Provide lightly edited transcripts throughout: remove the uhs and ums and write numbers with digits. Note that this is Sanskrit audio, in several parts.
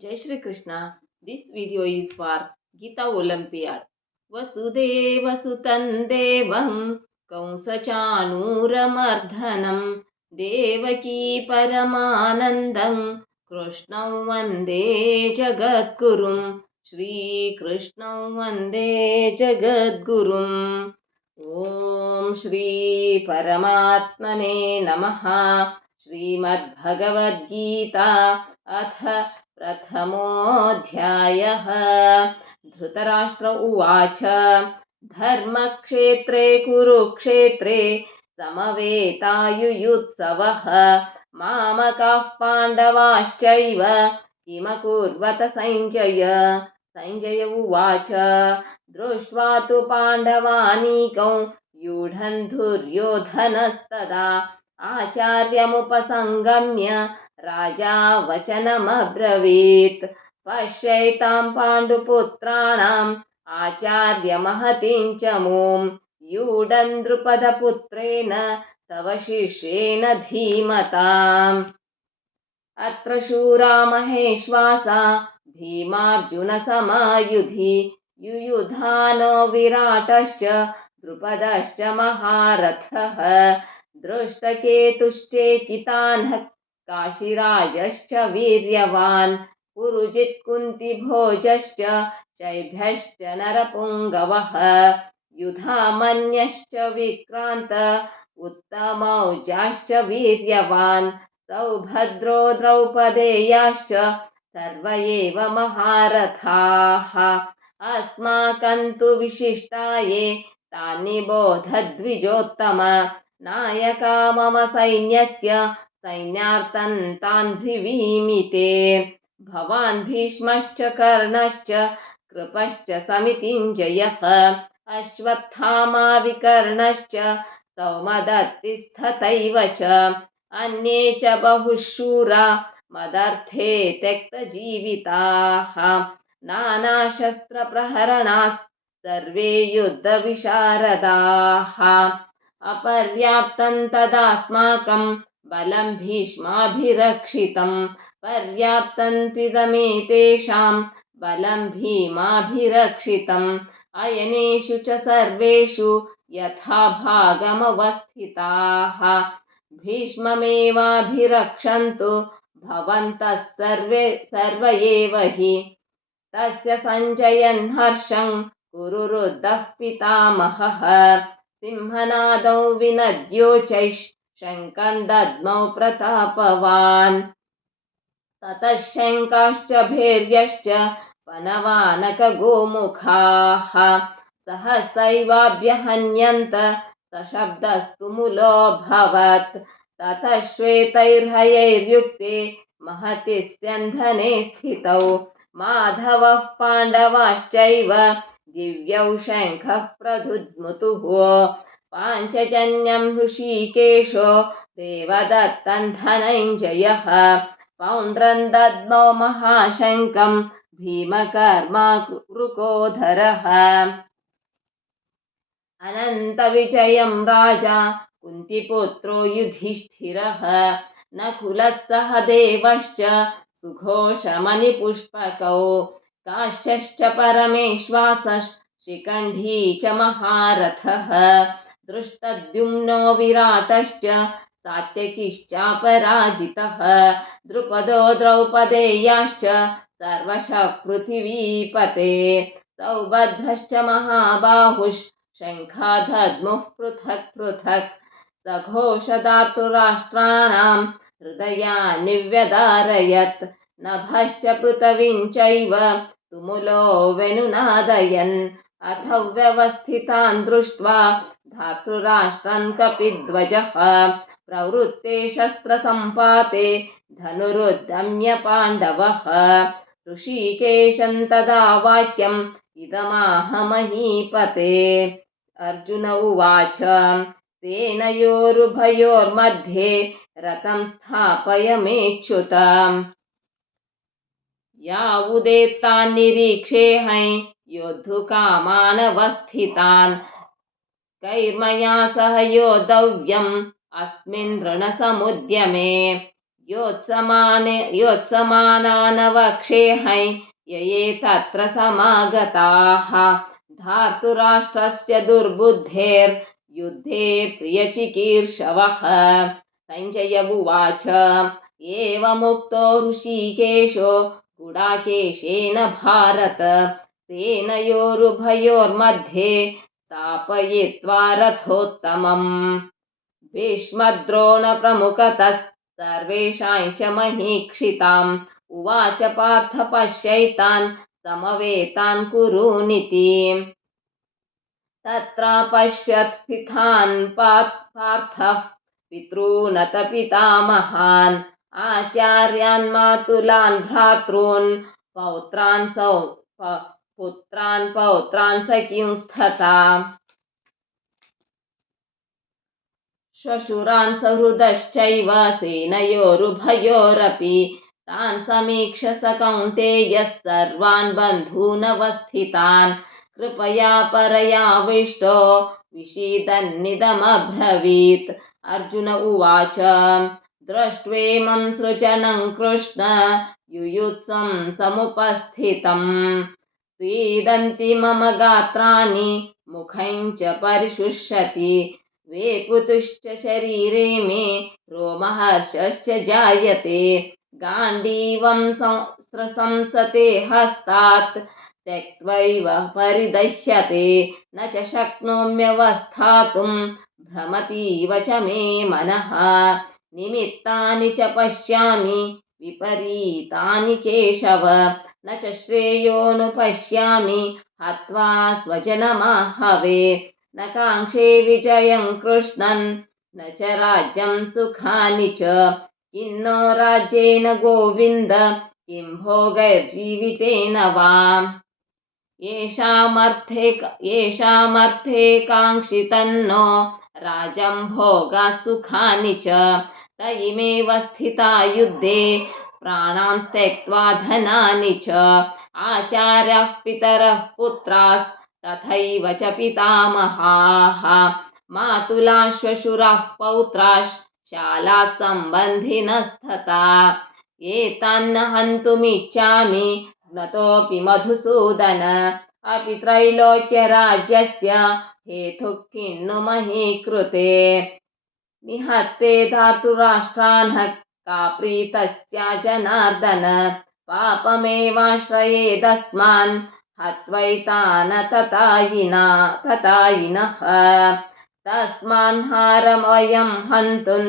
Jai Shri Krishna. This video is for Gita Olympiad. Vasudeva Sutan Devam Kausachanooramardhanam Devaki Paramanandam Krishnam Vande Jagadgurum Shri Krishnam Vande Jagadgurum Om Shri Paramatmane Namaha Srimad Gita अथ प्रथमोऽध्यायः धृतराष्ट्र उवाच धर्मक्षेत्रे कुरुक्षेत्रे समवेतायुयुत्सवः मामकाः पाण्डवाश्चैव किमकुर्वत सञ्जय उवाच दृष्ट्वा तु पाण्डवानीकौ व्यूढन् दुर्योधनस्तदा आचार्यमुपसङ्गम्य राजा वचनमब्रवीत् पश्यैतां पाण्डुपुत्राणाम् आचार्यमहतीं च मूं यूढन् द्रुपदपुत्रेण तव शिष्येण धीमताम् अत्र शूरा महेश्वासा भीमार्जुनसमायुधि युयुधानो विराटश्च द्रुपदश्च महारथः दृष्टकेतुश्चेकितानः काशीराजश्च वीर्यवान् पुरुजित् कुन्तिभोजश्च शैभ्यश्च नरपुङ्गवः युधामन्यश्च विक्रान्त उत्तमौजाश्च वीर्यवान् सौभद्रो द्रौपदेयाश्च सर्व एव महारथाः अस्माकं तु विशिष्टाये तानि बोधद्विजोत्तम नायका मम सैन्यस्य सैन्यार्थं तान् ब्रीवीमि ते भवान् भीष्मश्च कर्णश्च कृपश्च समितिञ्जयः अश्वत्थामा विकर्णश्च सौमदत्तिस्तथैव च अन्ये च बहुशूरा मदर्थे त्यक्तजीविताः नानाशस्त्रप्रहरणाः सर्वे युद्धविशारदाः अपर्याप्तं तदास्माकं बलं भीष्माभिरक्षितं पर्याप्तं त्विदमेतेषां बलं भीमाभिरक्षितम् अयनेषु च सर्वेषु यथा भागमवस्थिताः भीष्ममेवाभिरक्षन्तु भवन्तः सर्व एव हि तस्य सञ्जयन् हर्षं कुरुरुद्धः पितामहः सिंहनादौ विनद्योचैः शङ्खं दद्मौ प्रतापवान् ततः शङ्काश्च भैर्यश्च वनवानकगोमुखाः सहसैवाभ्यहन्यन्त सशब्दस्तु मुलोऽभवत् ततः श्वेतैर्हयैर्युक्ते महति स्यन्धने स्थितौ माधवः पाण्डवाश्चैव दिव्यौ शङ्खः प्रदुद्मुतुः पाञ्चजन्यं हृषीकेशो देवदत्तं धनञ्जयः पौण्ड्रं दद्मौ महाशङ्खं भीमकर्मा वृकोधरः अनन्तविजयं राजा कुन्तिपुत्रो युधिष्ठिरः नकुलः सहदेवश्च सुघोषमणिपुष्पकौ काश्यश्च परमेश्वासः शिखण्डी च महारथः दृष्टद्युम्नो विराटश्च सात्यकिश्चापराजितः द्रुपदो द्रौपदेयाश्च सर्वशः पृथिवीपते सौभद्रश्च महाबाहुश्च शङ्खादद्मुः पृथक् पृथक् सघोषधातुराष्ट्राणां हृदयानि व्यदारयत् नभश्च पृथिवीं चैव तुमुलो व्यनुनादयन् अथ व्यवस्थितान् दृष्ट्वा धातुराष्ट्रान् कपिध्वजः प्रवृत्ते शस्त्रसम्पाते धनुरुद्यम्य पाण्डवः ऋषिकेशं तदा वाक्यम् इदमाह महीपते अर्जुन उवाच सेनयोरुभयोर्मध्ये रथं स्थापयमेच्युत यावुदेतान् निरीक्षेऽहं योद्धुकामानवस्थितान् कैर्मया सह योद्धव्यम् अस्मिन् रणसमुद्यमे योत्समानानवक्षेहै यये तत्र समागताः धार्तराष्ट्रस्य दुर्बुद्धेर्युद्धे प्रियचिकीर्षवः। सञ्जय उवाच एवमुक्तो ऋषिकेशो गुडाकेशेन भारत सेनयोरुभयोर्मध्ये स्थापयित्वा रथोत्तमम्। भीष्मद्रोणप्रमुखतः सर्वेषां च महीक्षिताम् उवाच पार्थ पश्यैतान् समवेतान् कुरूनिति। तत्र पश्यत् स्थितान् पार्थः पितॄनत पितामहान् आचार्यान् मातुलान् भ्रातॄन् पुत्रान् सखींस्तथा श्वशुरान् सहृदश्चैव सेनयोरुभयोरपि तान् समीक्ष स कौन्तेयः सर्वान् बन्धूनवस्थितान् कृपया परयाविष्टो विषीदन्निदमब्रवीत्। अर्जुन उवाच दृष्ट्वेमं सृजनं कृष्ण युयुत्सं समुपस्थितम् सीदन्ति मम गात्राणि मुखं च परिशुष्यति वेपुतुश्च शरीरे मे रोमहर्षश्च जायते गाण्डीवं स्रंसते हस्तात् त्यक्त्वैव परिदह्यते न च शक्नोम्यवस्थातुं भ्रमतीव च मे मनः निमित्तानि च पश्यामि विपरीतानि केशव न च श्रेयोनुपश्यामि हत्वा स्वजनमाहवे न काङ्क्षे विजयं कृष्णन् न च राज्यं सुखानि च किन्नो राज्येन गोविन्द किं भोगैर्जीवितेन वा येषामर्थे काङ्क्षितन्नो राजं भोगाः सुखानि च त इमेव स्थिता युद्धे प्राणां त्यक्त्वा धनानि च आचार्याः पितरः पुत्रास् तथैव च पितामहाः मातुलाः श्वशुराः पौत्राश्च शालाः सम्बन्धिनस्तथा एतान्न हन्तुमिच्छामि नतोऽपि मधुसूदन अपि त्रैलोक्यराज्यस्य हेतुः किन्नु मही कृते निहत्ते धार्तराष्ट्रान् का प्रीतस्या जनार्दन पापमेवाश्रयेदस्मान् हत्वैतान् ततायिनः तस्मान् हारमयं हन्तुं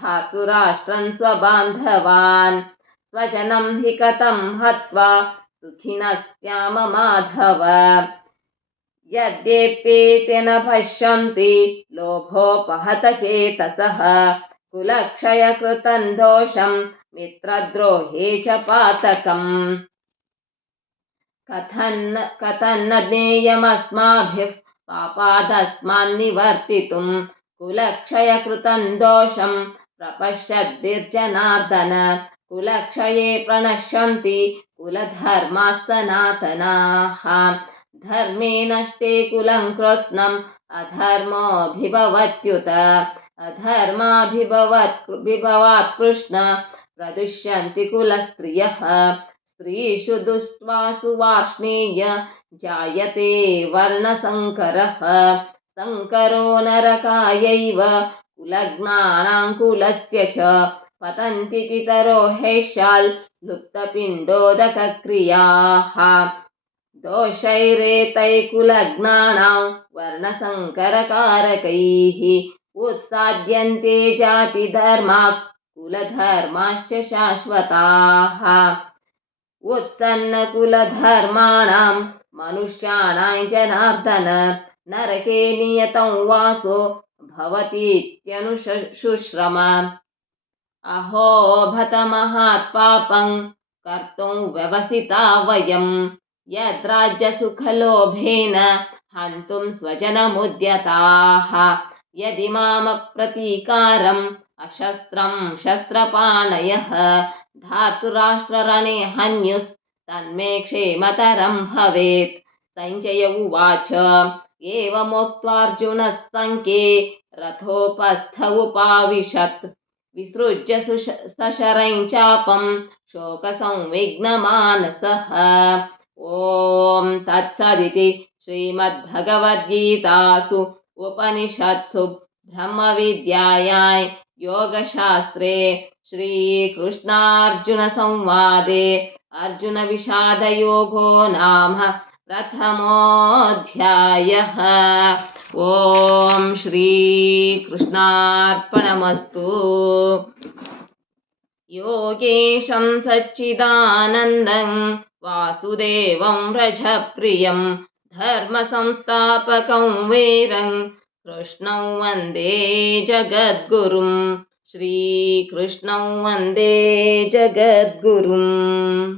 धार्तराष्ट्रन् स्वबान्धवान् स्वजनं हि कथं हत्वा सुखिनः स्याम माधव यद्यप्येतेन पश्यन्ति लोभोपहत चेतसः कुलक्षयकृतं दोषं मित्रद्रोहे च पातकम् कथन्न ज्ञेयमस्माभिः पापादस्मान्निवर्तितुं कुलक्षयकृतं दोषं प्रपश्यद्भिर्जनार्दन कुलक्षये प्रणश्यन्ति कुलधर्माः सनातनाः धर्मे नष्टे कुलं कृत्स्नम् अधर्मोऽभिभवत्युत अधर्माभिभवात् कृष्ण प्रदुष्यन्ति कुलस्त्रियः स्त्रीषु दुष्ट्वासु वार्ष्णेय जायते वर्णसङ्करः सङ्करो नरकायैव कुलज्ञानां कुलस्य च पतन्ति पितरो हेशाल् लुप्तपिण्डोदकक्रियाः दोषैरेतैकुलज्ञानां वर्णसङ्करकारकैः उत्साद्यन्ते जातिधर्माः कुलधर्माश्च शाश्वताः उत्सन्नकुलधर्माणां मनुष्याणां जनार्दन नरके नियतं वासो भवतीत्यनुशुश्रम अहो भत महात्पापं कर्तुं व्यवसिता वयं यद्राज्यसुखलोभेन हन्तुं स्वजनमुद्यताः यदि मामप्रतीकारम् अशस्त्रं शस्त्रपाणयः धार्तराष्ट्ररणे हन्युस्तन्मे क्षेमतरं भवेत्। सञ्जय उवाच एवमुक्त्वार्जुनः सङ्ख्ये रथोपस्थ उपाविशत् विसृज्य सशरं चापं शोकसंविघ्नमानसः। ॐ तत्सदिति श्रीमद्भगवद्गीतासु उपनिषत्सु ब्रह्मविद्यायां योगशास्त्रे श्रीकृष्णार्जुनसंवादे अर्जुनविषादयोगो नाम प्रथमोऽध्यायः। ॐ श्रीकृष्णार्पणमस्तु। योगेशं सच्चिदानन्दं वासुदेवं व्रजप्रियं धर्मसंस्थापकं वीरं कृष्णं वन्दे जगद्गुरुं। श्रीकृष्णं वन्दे जगद्गुरुम्।